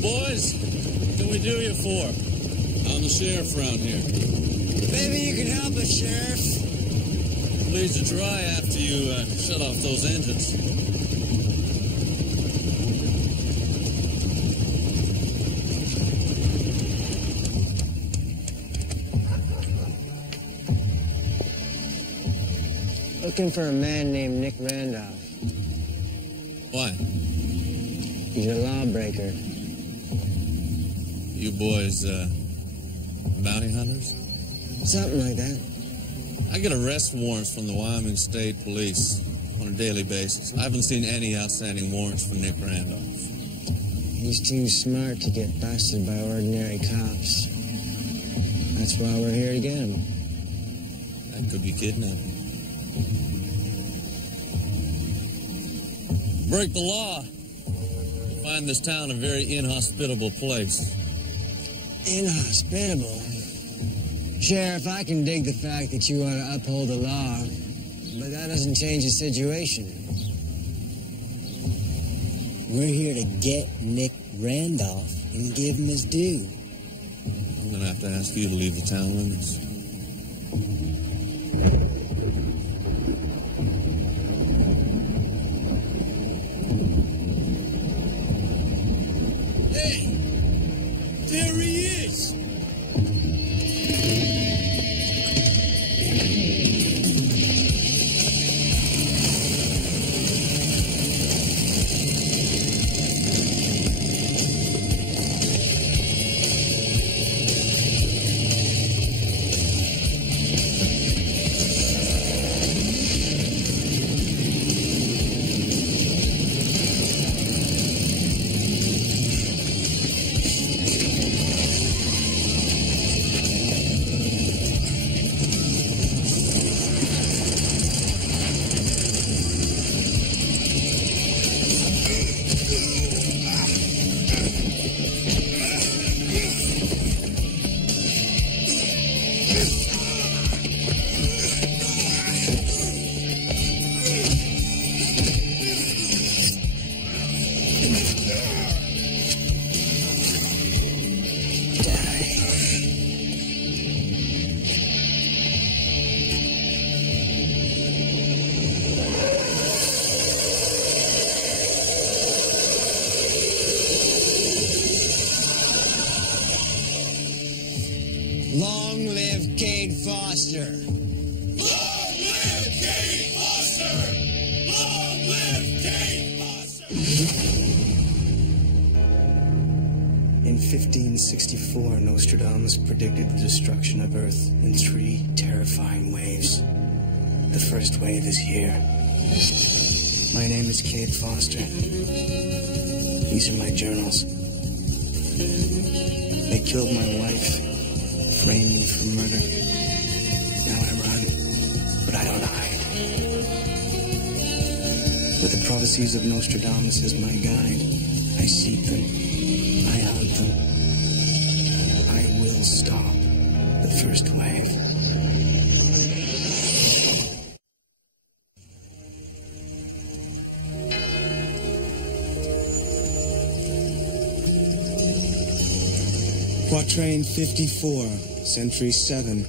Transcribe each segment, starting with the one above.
Hello, boys. What can we do you for? I'm the sheriff around here. Maybe you can help us, Sheriff. Please to try after you shut off those engines. Looking for a man named Nick Randolph. Why? He's a lawbreaker. You boys, bounty hunters? Something like that. I get arrest warrants from the Wyoming State Police on a daily basis. I haven't seen any outstanding warrants for Nick Randolph. He's too smart to get busted by ordinary cops. That's why we're here to get him. That could be kidnapping. Break the law. You find this town a very inhospitable place. Inhospitable? Sheriff, I can dig the fact that you want to uphold the law, but that doesn't change the situation. We're here to get Nick Randolph and give him his due. I'm going to have to ask you to leave the town limits. There he is! Long live Cade Foster. Long live Cade Foster! Long live Cade Foster! In 1564, Nostradamus predicted the destruction of Earth in 3 terrifying waves. The first wave is here. My name is Cade Foster. These are my journals. They killed my wife. Framed me for murder. Now I run, but I don't hide. With the prophecies of Nostradamus as my guide, I seek them, I hunt them. I will stop the first wave. Quatrain 54, Century 7.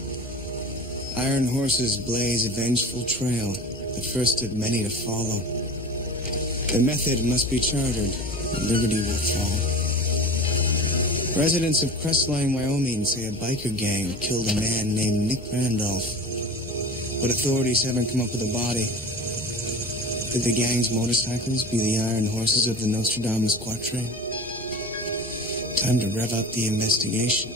Iron horses blaze a vengeful trail, the first of many to follow. The method must be chartered, and liberty will fall. Residents of Crestline, Wyoming say a biker gang killed a man named Nick Randolph, but authorities haven't come up with a body. Could the gang's motorcycles be the iron horses of the Nostradamus quatrain? Time to rev up the investigation.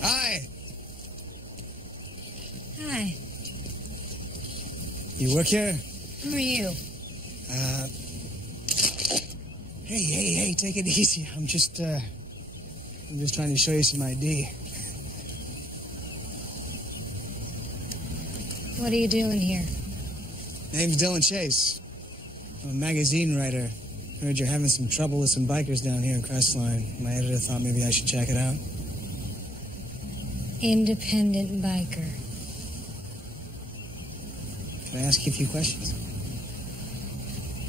Hi. Hi. You work here? Who are you? Hey, take it easy. I'm just trying to show you some ID. What are you doing here? Name's Dylan Chase. I'm a magazine writer. Heard you're having some trouble with some bikers down here in Crestline. My editor thought maybe I should check it out. Independent biker. Can I ask you a few questions?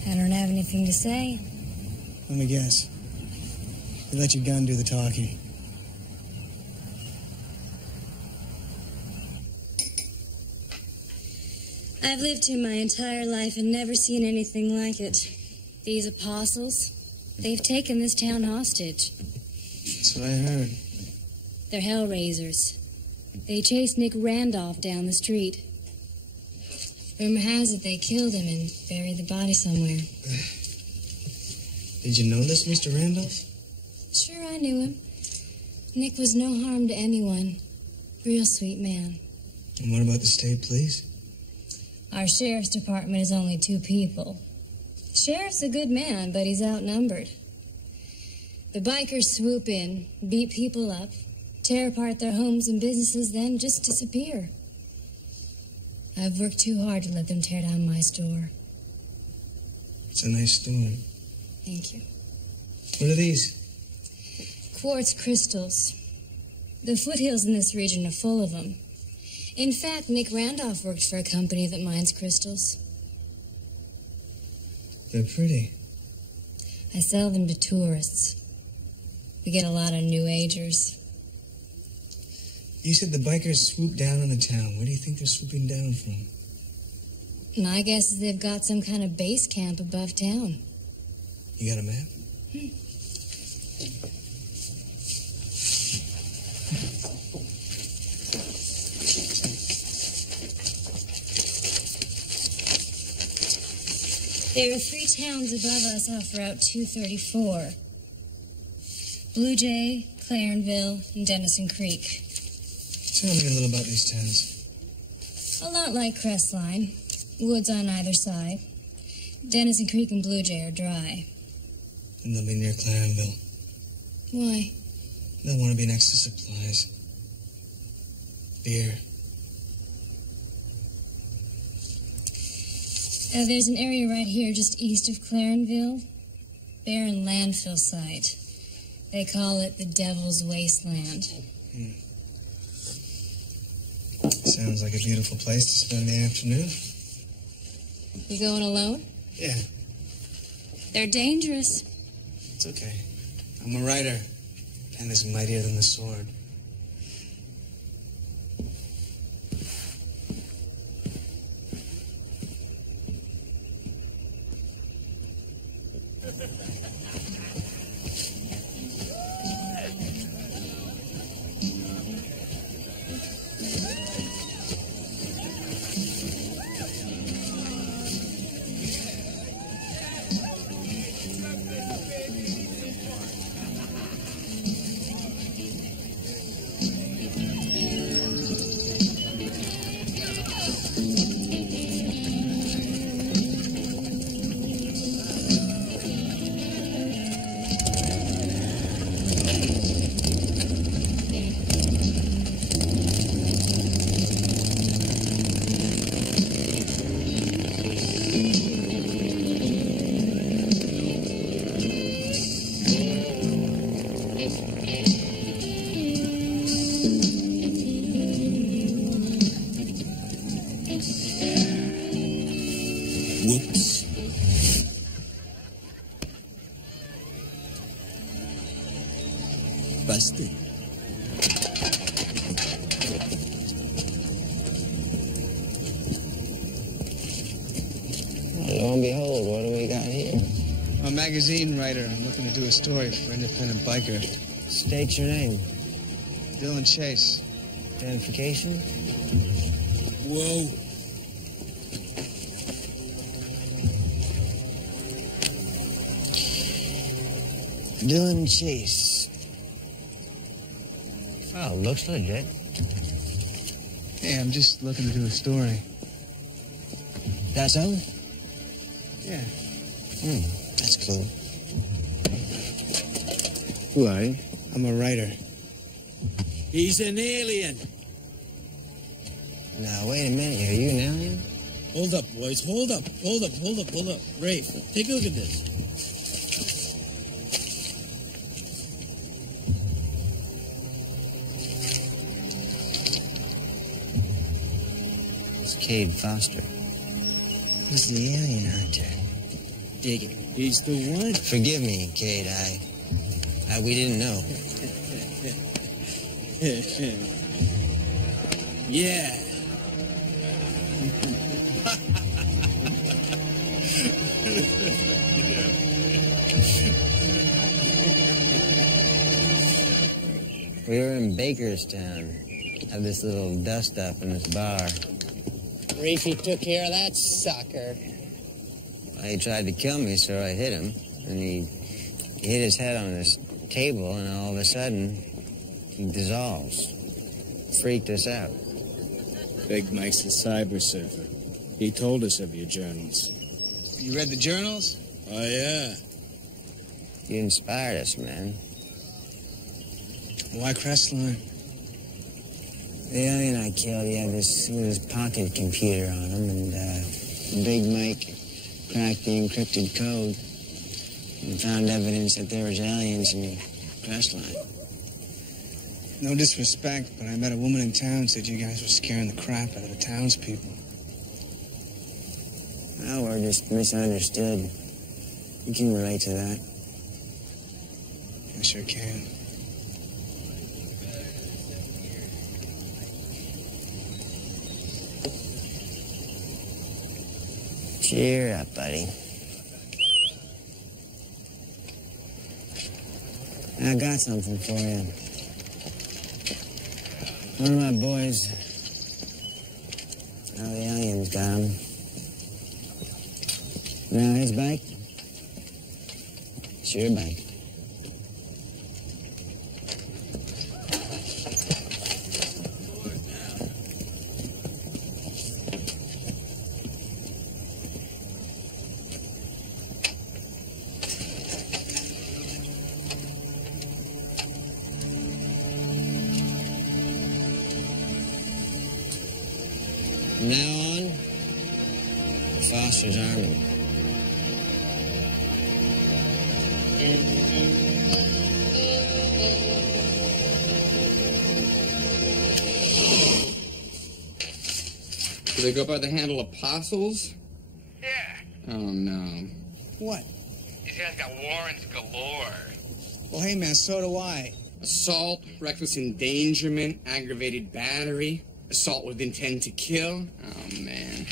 I don't have anything to say. Let me guess. You let your gun do the talking. I've lived here my entire life and never seen anything like it. These apostles, they've taken this town hostage. That's what I heard. They're hellraisers. They chased Nick Randolph down the street. Rumor has it they killed him and buried the body somewhere. Did you know this, Mr. Randolph? Sure, I knew him. Nick was no harm to anyone. Real sweet man. And what about the state police? Our sheriff's department is only 2 people. Sheriff's a good man, but he's outnumbered. The bikers swoop in, beat people up, tear apart their homes and businesses, then just disappear. I've worked too hard to let them tear down my store. It's a nice store. Thank you. What are these? Quartz crystals. The foothills in this region are full of them. In fact, Nick Randolph worked for a company that mines crystals. They're pretty. I sell them to tourists. We get a lot of New Agers. You said the bikers swooped down on the town. Where do you think they're swooping down from? My guess is they've got some kind of base camp above town. You got a map? There are 3 towns above us off Route 234. Blue Jay, Clarenville, and Denison Creek. Tell me a little about these towns. A lot like Crestline. Woods on either side. Denison Creek and Blue Jay are dry. And they'll be near Clarenville. Why? They'll want to be next to supplies. Beer. There's an area right here just east of Clarenville. Barren landfill site. They call it the Devil's Wasteland. Sounds like a beautiful place to spend the afternoon. You going alone? Yeah, They're dangerous. it's okay. I'm a writer. Pen is mightier than the sword. Whoops. Busted. Lo and behold, what do we got here? I'm a magazine writer. I'm looking to do a story for Independent Biker. State your name. Dylan Chase. Identification? Whoa. Dylan Chase. Oh, looks legit. Hey, I'm just looking to do a story. That's all? Yeah. That's cool. Who are you? I'm a writer. He's an alien. Now, wait a minute. Are you an alien? Hold up, boys. Hold up. Rafe, take a look at this. Cade Foster. Who's the alien hunter? Dig it. He's the one. Forgive me, Cade. We didn't know. Yeah. We were in Bakerstown. Had this little dust-up in this bar. Reefy took care of that sucker. He tried to kill me, so I hit him. And he hit his head on this table, and all of a sudden, he dissolves. Freaked us out. Big Mike's the cyber surfer. He told us of your journals. You read the journals? Oh, yeah. You inspired us, man. Why Crestline? The alien I killed, he had this pocket computer on him, and Big Mike cracked the encrypted code and found evidence that there was aliens in Crestline. No disrespect, but I met a woman in town said you guys were scaring the crap out of the townspeople. Well, we're just misunderstood. You can relate to that. I sure can. Cheer up, buddy. I got something for you. One of my boys. Now the aliens got him. Now his bike. It's your bike. From now on, Foster's Army. Do they go by the handle Apostles? Yeah. Oh, no. What? These guys got warrants galore. Well, hey, man, so do I. Assault, reckless endangerment, aggravated battery, assault with intent to kill. Oh, man.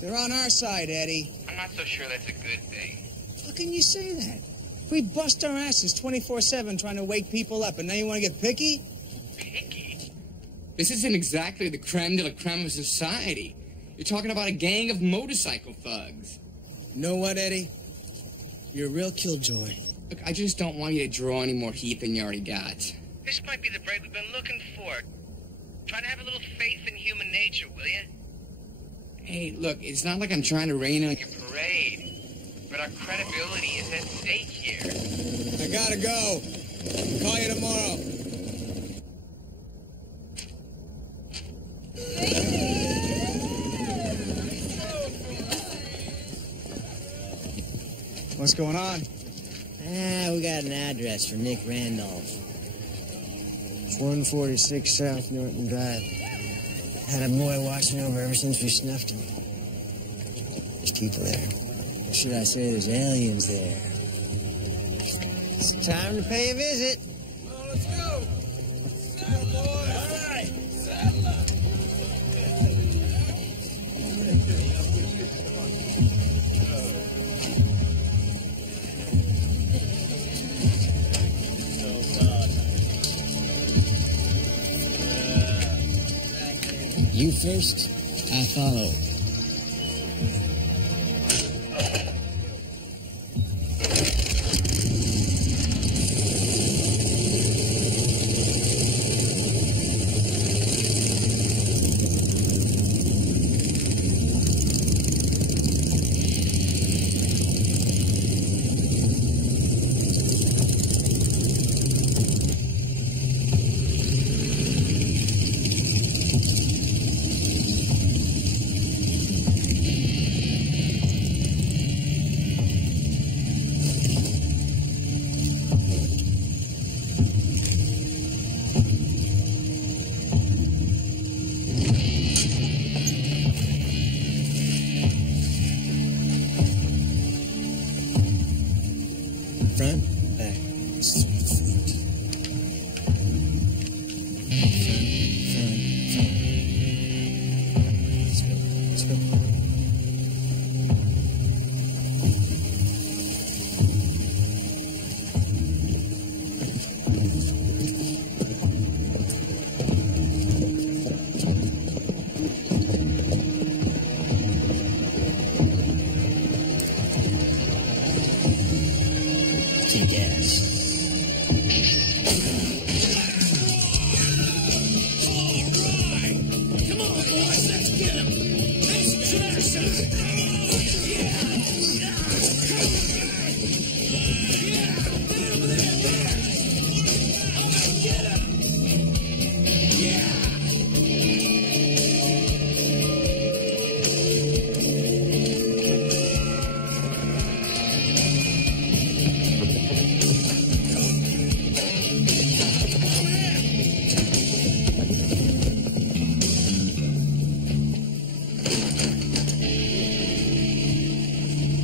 They're on our side, Eddie. I'm not so sure that's a good thing. How can you say that? We bust our asses 24/7 trying to wake people up, and now you want to get picky? Picky? This isn't exactly the creme de la creme of society. You're talking about a gang of motorcycle thugs. You know what, Eddie? You're a real killjoy. Look, I just don't want you to draw any more heat than you already got. This might be the break we've been looking for. Try to have a little faith in human nature, will you? Hey, look, it's not like I'm trying to rain on Your parade. But our credibility is at stake here. I gotta go. Call you tomorrow. What's going on? We got an address for Nick Randolph. It's 146 South Norton Drive. Had a boy watching over ever since we snuffed him. There's people there. Or should I say there's aliens there? It's time to pay a visit. Well, let's go. Saddle, boys. All right. Saddle up. You first, I follow. Front, back. Front. Let's go. Kick ass.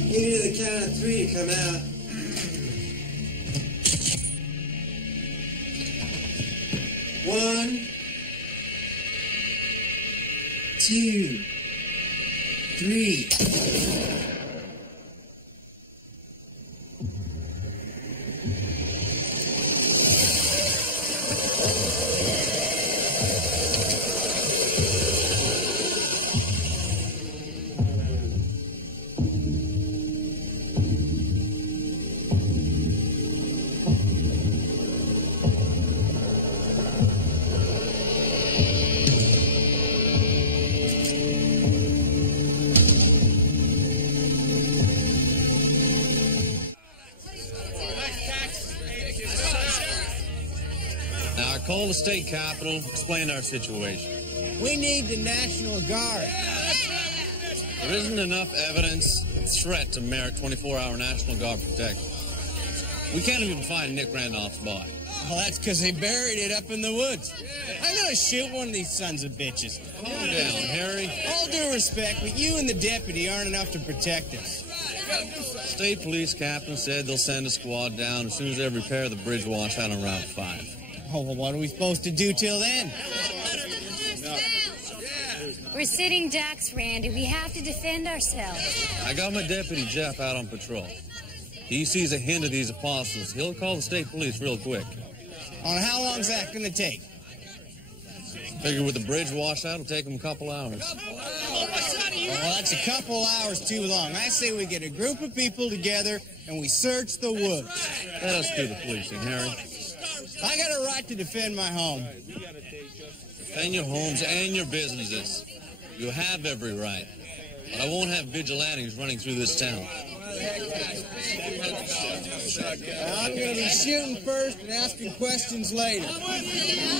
Give you the count of 3 to come out. 1, 2, 3. Now, I called the state capitol, explained our situation. We need the National Guard. There isn't enough evidence of threat to merit 24-hour National Guard protection. We can't even find Nick Randolph's body. Well, that's because they buried it up in the woods. I'm going to shoot one of these sons of bitches. Calm down, Harry. All due respect, but you and the deputy aren't enough to protect us. State police captain said they'll send a squad down as soon as they repair the bridge washout on Route 5. Oh, well, what are we supposed to do till then? We're sitting ducks, Randy. We have to defend ourselves. I got my deputy Jeff out on patrol. He sees a hint of these apostles. He'll call the state police real quick. On how long's that going to take? Figure with the bridge washout, it'll take them a couple hours. Well, that's a couple hours too long. I say we get a group of people together and we search the woods. Let us do the policing, Harry. I got a right to defend my home. Defend your homes and your businesses. You have every right. But I won't have vigilantes running through this town. I'm going to be shooting first and asking questions later. That's no problem.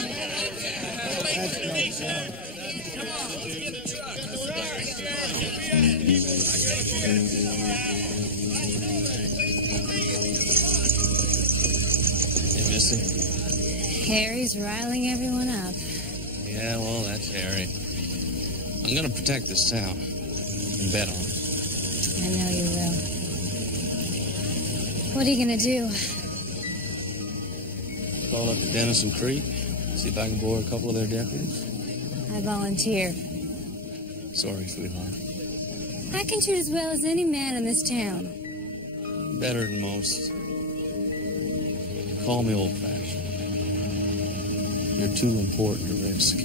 Hey, Missy? Harry's riling everyone up. Yeah, well, that's Harry. I'm going to protect this town. Bet on it. I know you will. What are you going to do? Call up to Denison Creek, see if I can board a couple of their deputies. I volunteer. Sorry, sweetheart. I can shoot as well as any man in this town. Better than most. Call me old-fashioned. You're too important to risk.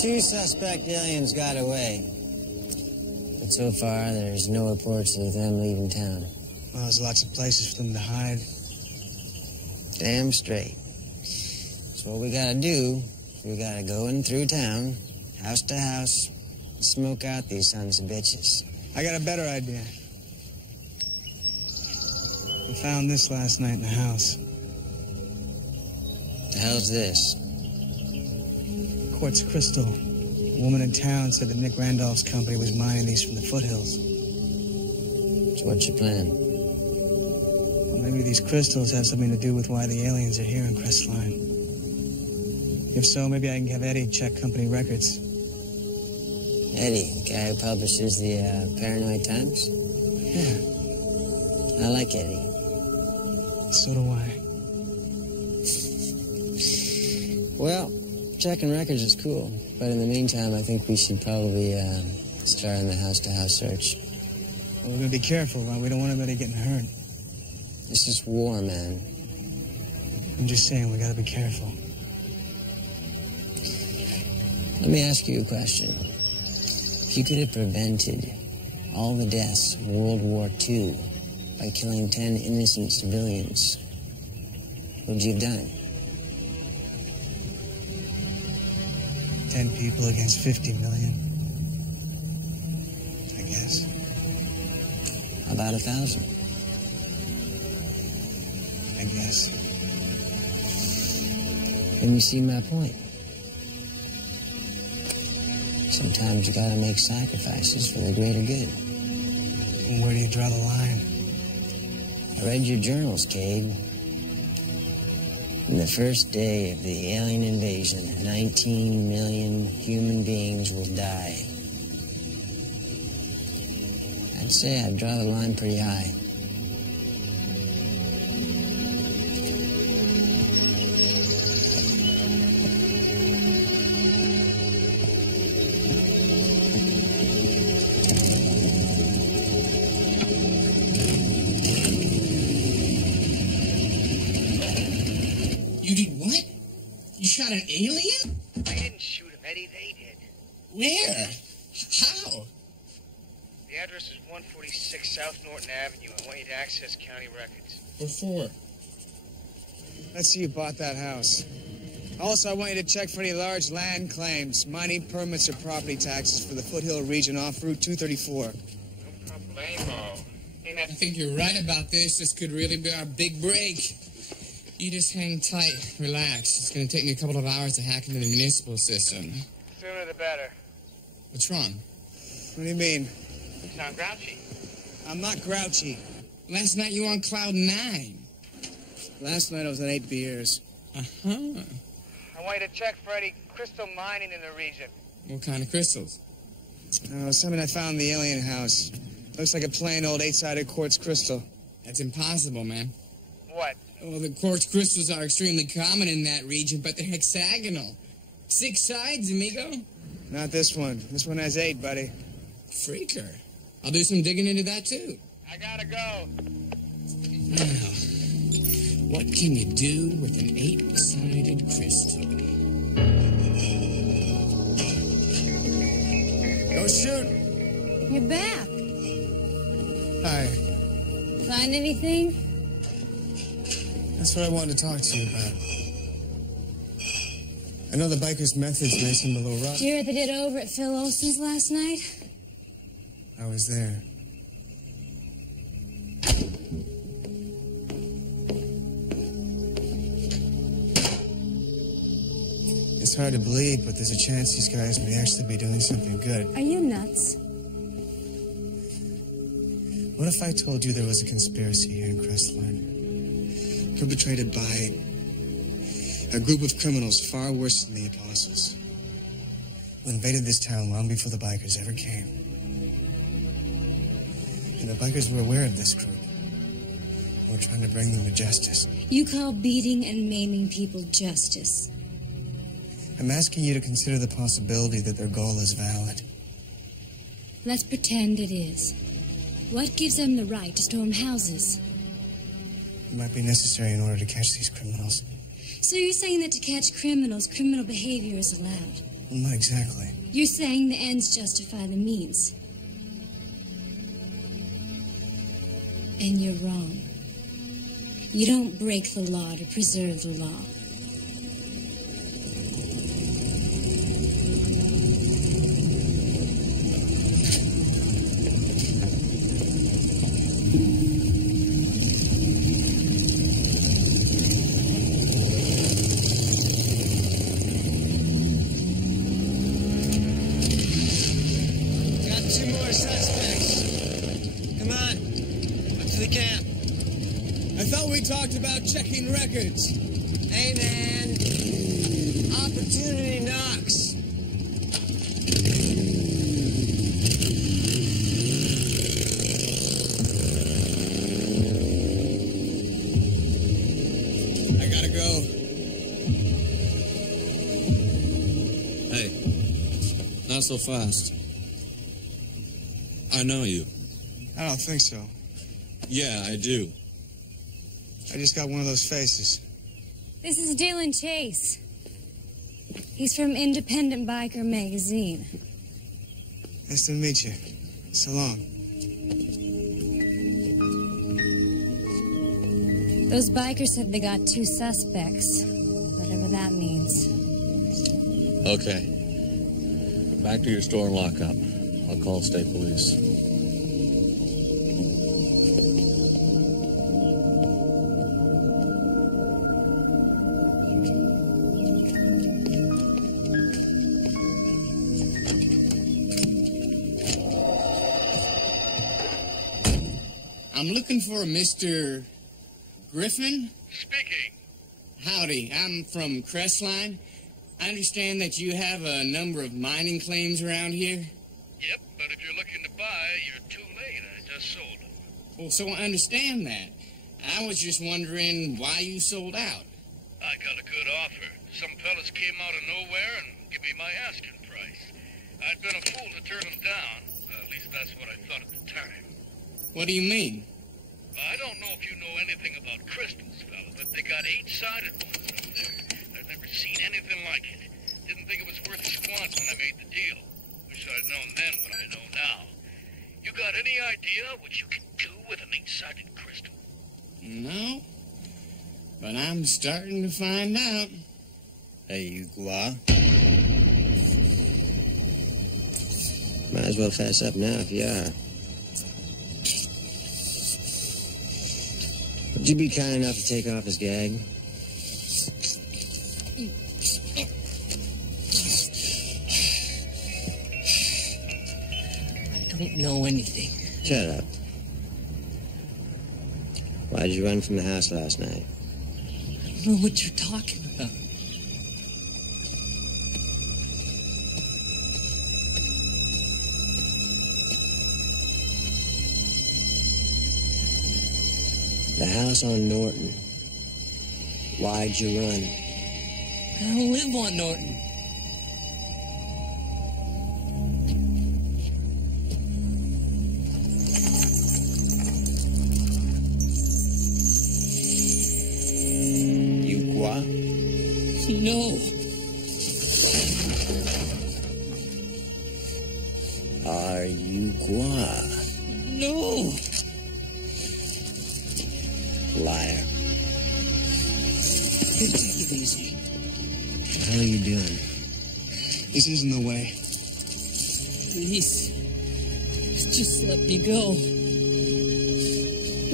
Two suspect aliens got away. But so far, there's no reports of them leaving town. Well, there's lots of places for them to hide. Damn straight. So what we gotta do, we gotta go in through town, house to house, and smoke out these sons of bitches. I got a better idea. I found this last night in the house. The hell's this? Quartz crystal. A woman in town said that Nick Randolph's company was mining these from the foothills. So what's your plan? Well, maybe these crystals have something to do with why the aliens are here in Crestline. If so, maybe I can have Eddie check company records. Eddie, the guy who publishes the Paranoid Times? Yeah. I like Eddie. So do I. Well, checking records is cool, but in the meantime, I think we should probably start on the house-to-house search. Well, we're gonna be careful, right? We don't want anybody getting hurt. This is war, man. I'm just saying, we gotta be careful. Let me ask you a question. If you could have prevented all the deaths in World War II by killing 10 innocent civilians, would you have done it? 10 people against 50 million. I guess. How about 1,000? I guess. Then you see my point. Sometimes you gotta make sacrifices for the greater good. And where do you draw the line? I read your journals, Cade. On the first day of the alien invasion, 19 million human beings will die. I'd say I'd draw the line pretty high. Shot an alien? I didn't shoot him, Eddie. They did. Where? How? The address is 146 South Norton Avenue. I want you to access county records. What for? Let's see you bought that house. Also, I want you to check for any large land claims, mining permits, or property taxes for the foothill region off Route 234. No problemo. I think you're right about this. This could really be our big break. You just hang tight, relax. It's going to take me a couple of hours to hack into the municipal system. Sooner the better. What's wrong? What do you mean? You sound grouchy. I'm not grouchy. Last night you were on cloud 9. Last night I was on 8 beers. Uh-huh. I want you to check for any crystal mining in the region. What kind of crystals? Something I found in the alien house. Looks like a plain old 8-sided quartz crystal. That's impossible, man. What? Well, the quartz crystals are extremely common in that region, but they're hexagonal. 6 sides, amigo. Not this one. This one has 8, buddy. Freaker. I'll do some digging into that, too. I gotta go. Now, what can you do with an 8-sided crystal? Go shoot. You're back. Hi. Find anything? That's what I wanted to talk to you about. I know the bikers' methods may seem a little rough. You hear what they did over at Phil Olson's last night? I was there. It's hard to believe, but there's a chance these guys may actually be doing something good. Are you nuts? What if I told you there was a conspiracy here in Crestline? Perpetrated by a group of criminals far worse than the Apostles, who invaded this town long before the bikers ever came. And the bikers were aware of this group. We're trying to bring them to justice. You call beating and maiming people justice? I'm asking you to consider the possibility that their goal is valid. Let's pretend it is. What gives them the right to storm houses? It might be necessary in order to catch these criminals. So you're saying that to catch criminals, criminal behavior is allowed? Well, not exactly. You're saying the ends justify the means. And you're wrong. You don't break the law to preserve the law. thought we talked about checking records. Hey, man. Opportunity knocks. I gotta go. Hey, not so fast. I know you. I don't think so. Yeah, I do. I just got one of those faces. This is Dylan Chase. He's from Independent Biker Magazine. Nice to meet you. So long. Those bikers said they got 2 suspects, whatever that means. Okay. Back to your store and lock up. I'll call state police. I'm looking for a Mr. Griffin. Speaking. Howdy, I'm from Crestline. I understand that you have a number of mining claims around here. Yep, but if you're looking to buy, you're too late. I just sold them. Well, so I understand that. I was just wondering why you sold out. I got a good offer. Some fellas came out of nowhere and give me my asking price. I'd been a fool to turn them down. At least that's what I thought at the time. What do you mean? I don't know if you know anything about crystals, fella, but they got 8-sided ones up there. I've never seen anything like it. Didn't think it was worth a squant when I made the deal. Wish I'd known then what I know now. You got any idea what you can do with an 8-sided crystal? No, but I'm starting to find out. Hey, you gua. Might as well fess up now if you are. Would you be kind enough to take off his gag? I don't know anything. Shut up. Why did you run from the house last night? I don't know what you're talking about. The house on Norton. Why'd you run? I don't live on Norton. You gua? No. Are you gua? No. Liar. Take it easy. How are you doing? This isn't the way. Please. Just let me go.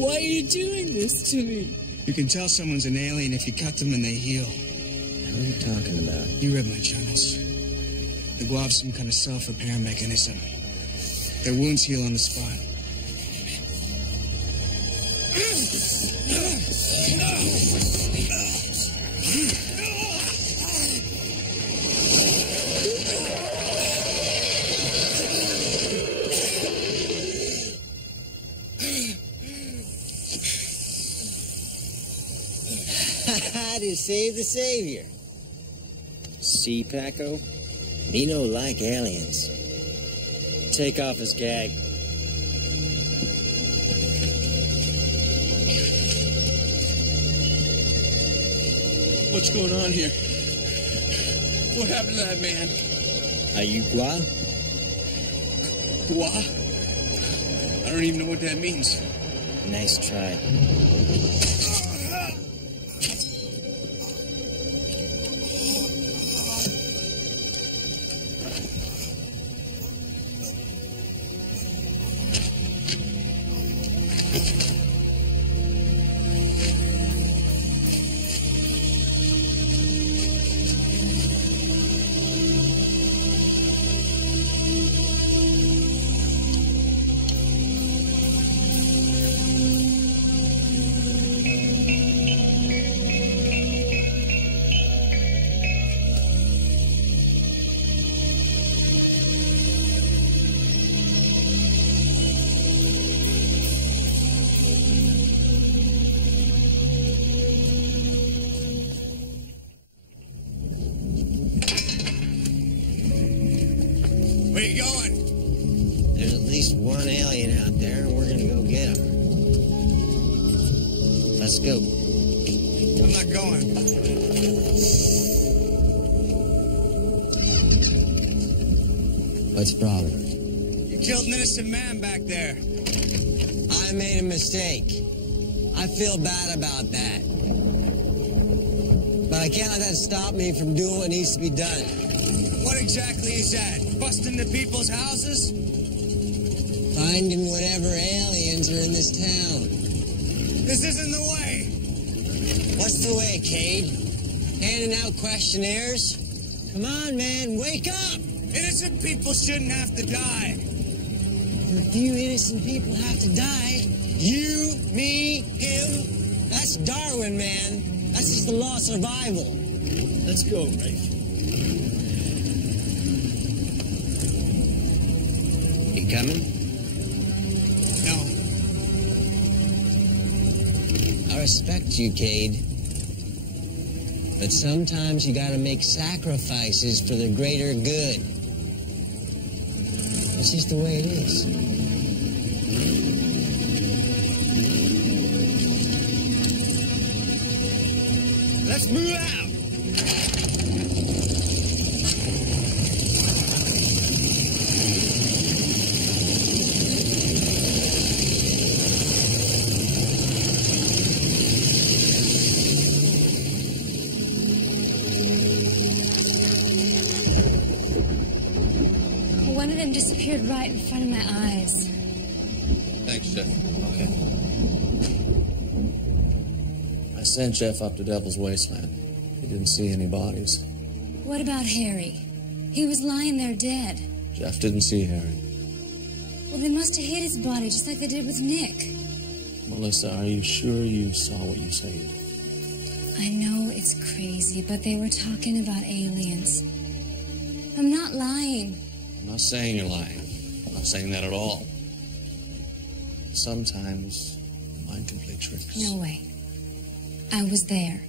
Why are you doing this to me? You can tell someone's an alien if you cut them and they heal. What are you talking about? You read my journals. The gua have some kind of self-repair mechanism. Their wounds heal on the spot. To save the savior. See, Paco? He no like aliens. Take off his gag. What's going on here? What happened to that man? Are you gua? Gua? I don't even know what that means. Nice try. Where you going? There's at least one alien out there, and we're gonna go get him. Let's go. I'm not going. What's the problem? You killed an innocent man back there. I made a mistake. I feel bad about that. But I can't let that stop me from doing what needs to be done. What exactly is that? Busting into people's houses? Finding whatever aliens are in this town. This isn't the way. What's the way, Cade? Handing out questionnaires? Come on, man, wake up! Innocent people shouldn't have to die. A few innocent people have to die. You, me, him. That's Darwin, man. That's just the law of survival. Let's go, Rafe. You coming? No. I respect you, Cade. But sometimes you gotta make sacrifices for the greater good. It's just the way it is. Let's move out. One of them disappeared right in front of my eyes. Thanks, Jeff. Okay. I sent Jeff up to Devil's Wasteland. He didn't see any bodies. What about Harry? He was lying there dead. Jeff didn't see Harry. Well, they must have hid his body just like they did with Nick. Melissa, are you sure you saw what you said? I know it's crazy, but they were talking about aliens. I'm not lying. I'm not saying you're lying. I'm not saying that at all. Sometimes mind can play tricks. No way. I was there.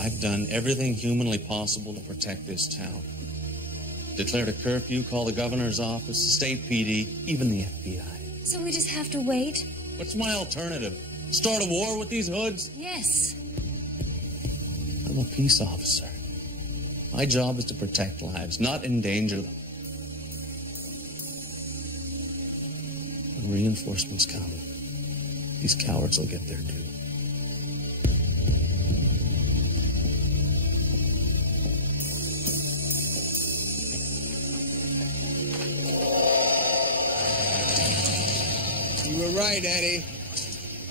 I've done everything humanly possible to protect this town. Declared a curfew, called the governor's office, the state PD, even the FBI. So we just have to wait? What's my alternative? Start a war with these hoods? Yes. I'm a peace officer. My job is to protect lives, not endanger them. When reinforcements come, these cowards will get their due. You were right, Eddie.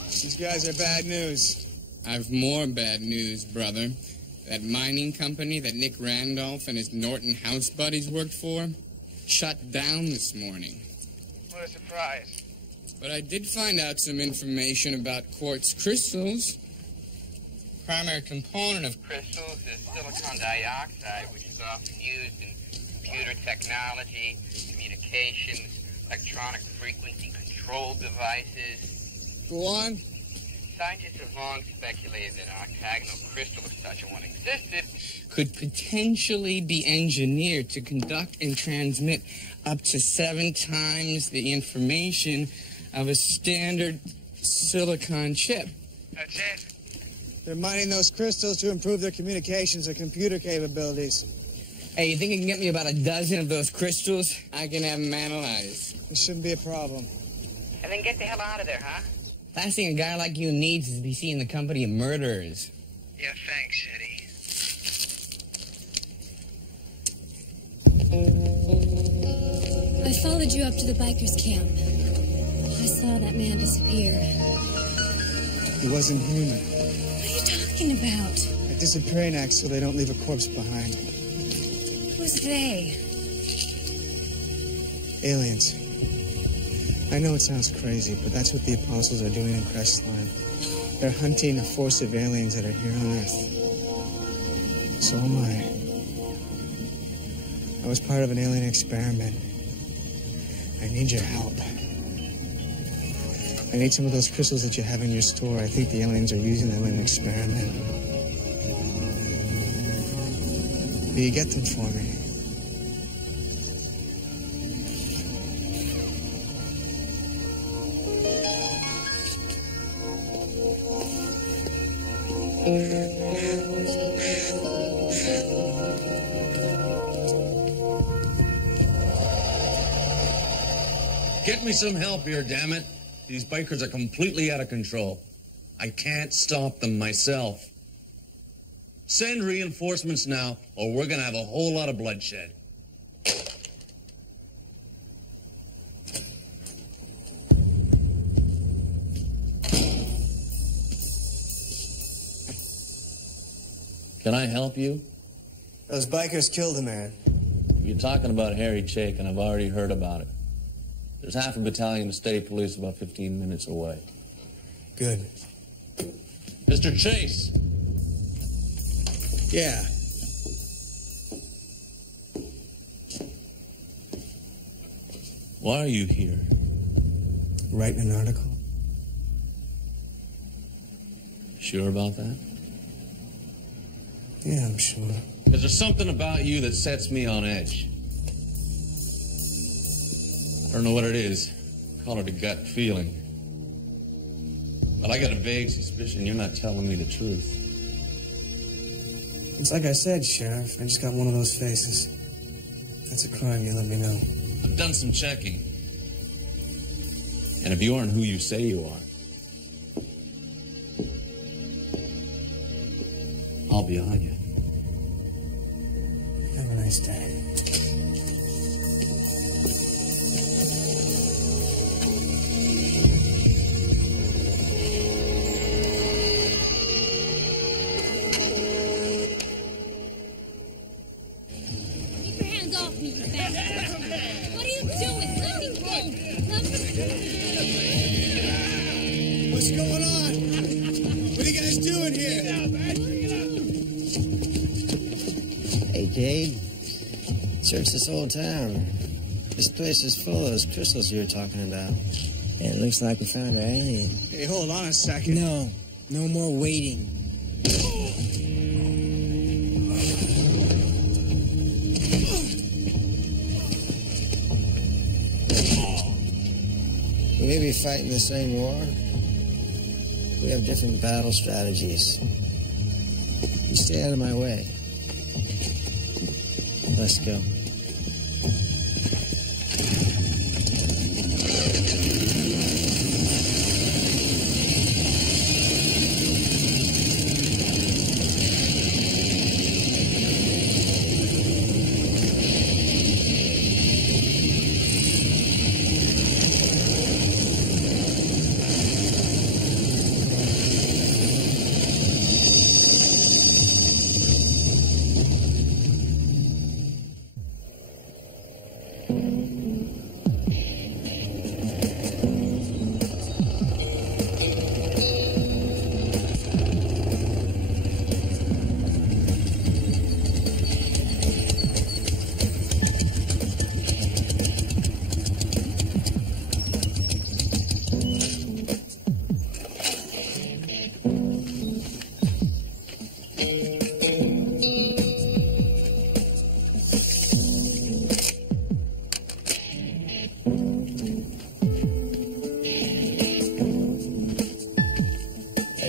These guys are bad news. I've more bad news, brother. That mining company that Nick Randolph and his Norton house buddies worked for shut down this morning. What a surprise. But I did find out some information about quartz crystals. Primary component of crystals is silicon dioxide, which is often used in computer technology, communications, electronic frequency control devices. Go on. Scientists have long speculated that an octagonal crystal, if such a one existed, could potentially be engineered to conduct and transmit up to 7 times the information of a standard silicon chip. That's it. They're mining those crystals to improve their communications and computer capabilities. Hey, you think you can get me about a dozen of those crystals? I can have them analyzed. This shouldn't be a problem. And then get the hell out of there, huh? Last thing a guy like you needs is to be seen in the company of murderers. Yeah, thanks, Eddie. I followed you up to the bikers' camp. I saw that man disappear. He wasn't human. What are you talking about? A disappearing act so they don't leave a corpse behind. Who's they? Aliens. I know it sounds crazy, but that's what the apostles are doing in Crestline. They're hunting a force of aliens that are here on Earth. So am I. I was part of an alien experiment. I need your help. I need some of those crystals that you have in your store. I think the aliens are using them in an experiment. Will you get them for me? Get me some help here, damn it. These bikers are completely out of control. I can't stop them myself. Send reinforcements now, or we're gonna have a whole lot of bloodshed. Can I help you? Those bikers killed a man. You're talking about Harry Chake, and I've already heard about it. There's half a battalion of state police about 15 minutes away. Good. Mr. Chase! Yeah. Why are you here? Writing an article? Sure about that? Yeah, I'm sure. Because there's something about you that sets me on edge. I don't know what it is. Call it a gut feeling. But I got a vague suspicion you're not telling me the truth. It's like I said, Sheriff. I just got one of those faces. If that's a crime, you let me know. I've done some checking. And if you aren't who you say you are, I'll be on you. Have a nice day. What's going on? What are you guys doing here? Hey, Cade. Search this whole town. This place is full of those crystals you were talking about. And it looks like we found our alien. Hey, hold on a second. No. No more waiting. We may be fighting the same war. We have different battle strategies. You stay out of my way. Let's go.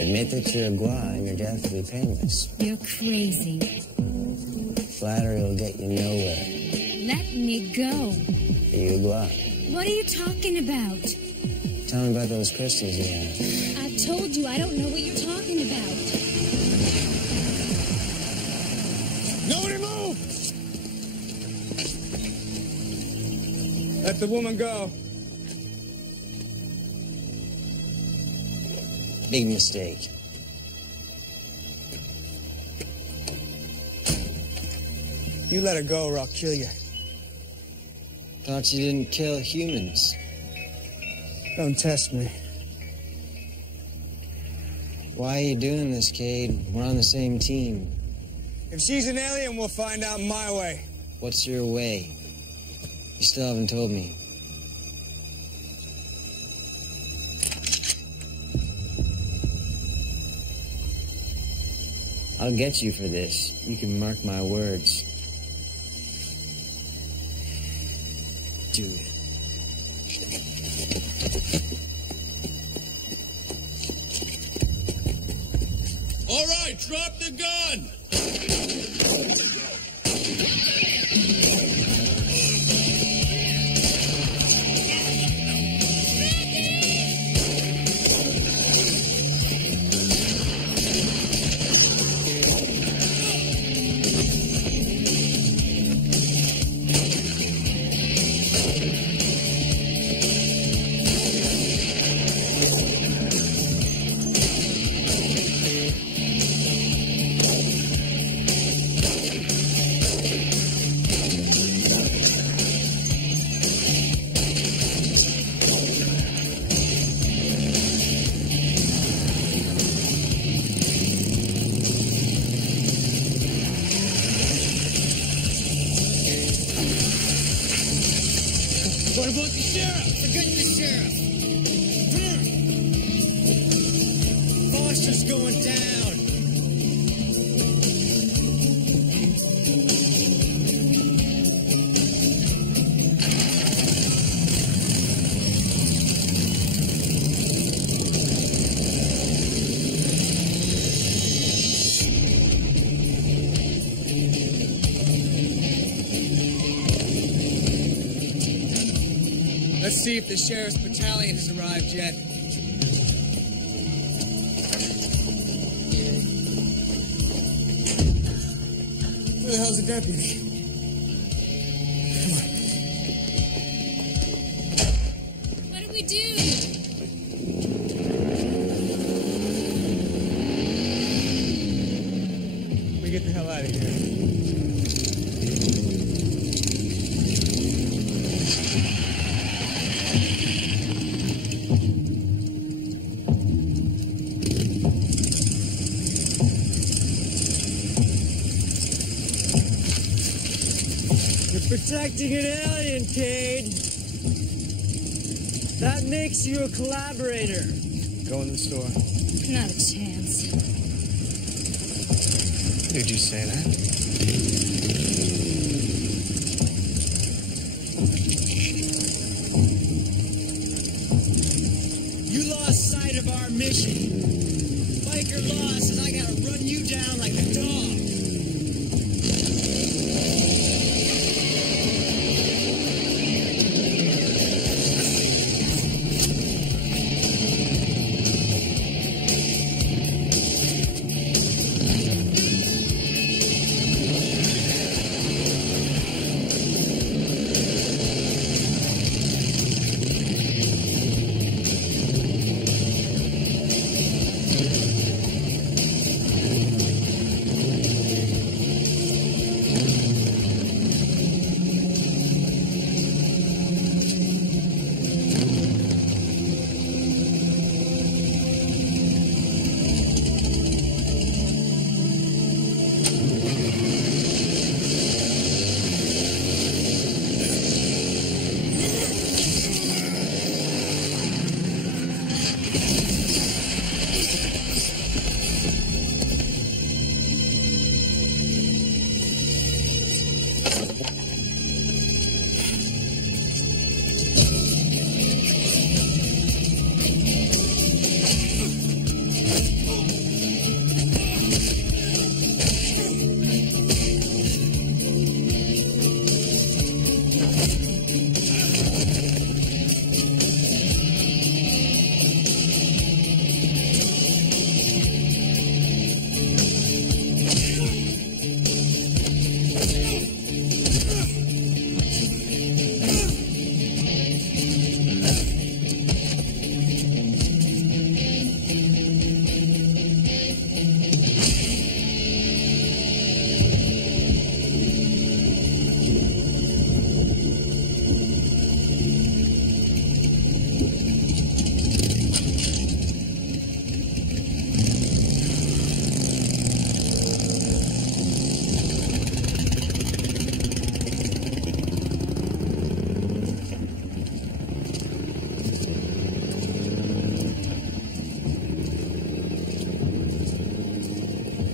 Admit that you're a gua and your death will be painless. You're crazy. Flattery will get you nowhere. Let me go. Are you a gua? What are you talking about? Tell me about those crystals you have. I've told you I don't know what you're talking about. Nobody move! Let the woman go. Big mistake. You let her go or I'll kill you. Thought you didn't kill humans. Don't test me. Why are you doing this, Cade? We're on the same team. If she's an alien, we'll find out my way. What's your way? You still haven't told me. I'll get you for this. You can mark my words. Do it. All right, drop the gun! What about the sheriff? Forget the sheriff. Foster's going down. Let's see if the sheriff's battalion has arrived yet. Where the hell's the deputy? Come on. What do we do? We get the hell out of here. Protecting an alien, Cade. That makes you a collaborator. Go in the store. Not a chance. Did you say that? You lost sight of our mission. Biker Law says I gotta run you down like a dog.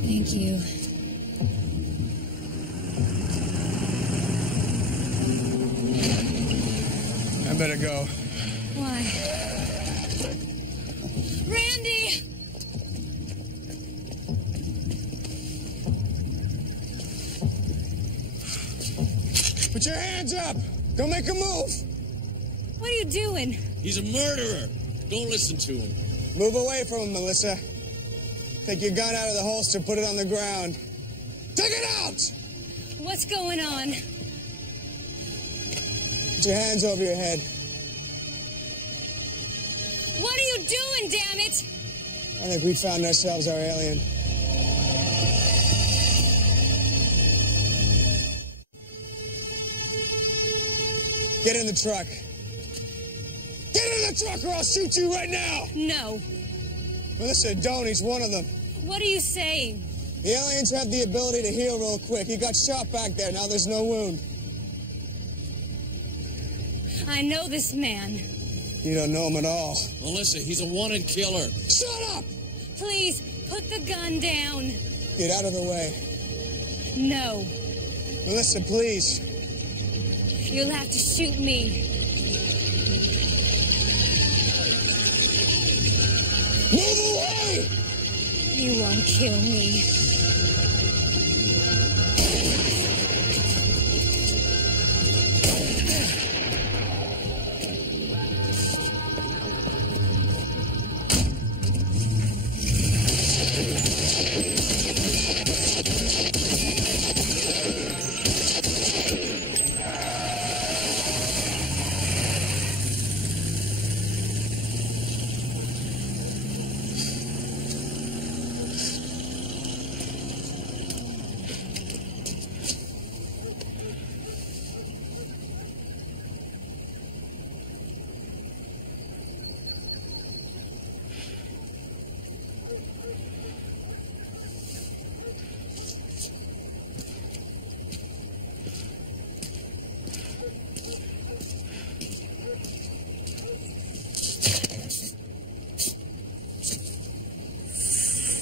Thank you. I better go. Why? Randy! Put your hands up! Don't make a move! What are you doing? He's a murderer. Don't listen to him. Move away from him, Melissa. Take your gun out of the holster, put it on the ground. Take it out! What's going on? Put your hands over your head. What are you doing, damn it? I think we found ourselves our alien. Get in the truck. Get in the truck or I'll shoot you right now! No. Melissa, don't. He's one of them. What are you saying? The aliens have the ability to heal real quick. He got shot back there. Now there's no wound. I know this man. You don't know him at all. Melissa, he's a wanted killer. Shut up! Please, put the gun down. Get out of the way. No. Melissa, please. You'll have to shoot me. Move away! You won't kill me.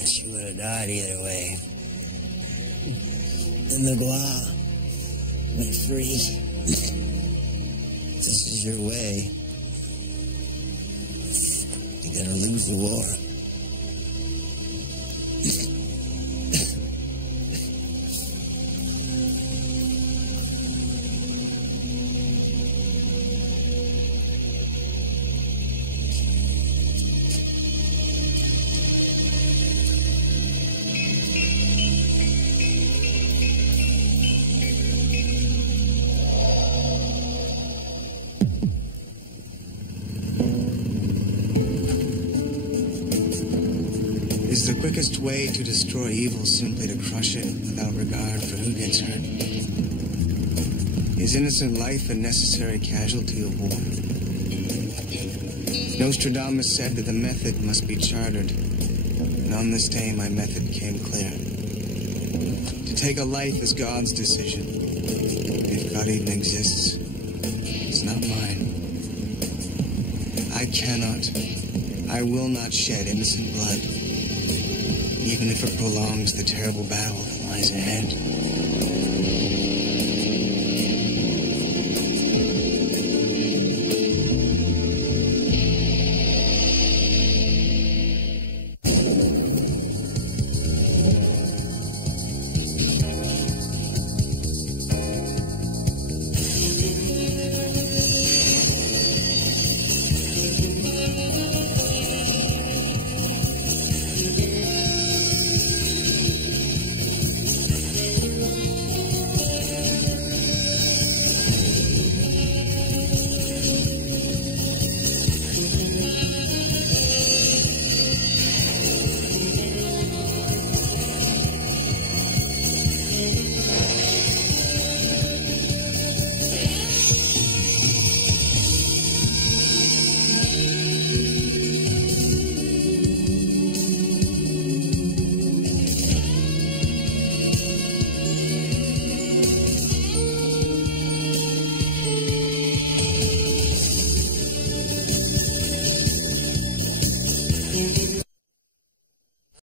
She would have died either way. And the Gua went free. This is your way. You gotta lose the war. Is the quickest way to destroy evil simply to crush it without regard for who gets hurt? Is innocent life a necessary casualty of war? Nostradamus said that the method must be chartered, and on this day my method came clear. To take a life is God's decision. If God even exists, it's not mine. I cannot, I will not shed innocent blood, even if it prolongs the terrible battle that lies ahead.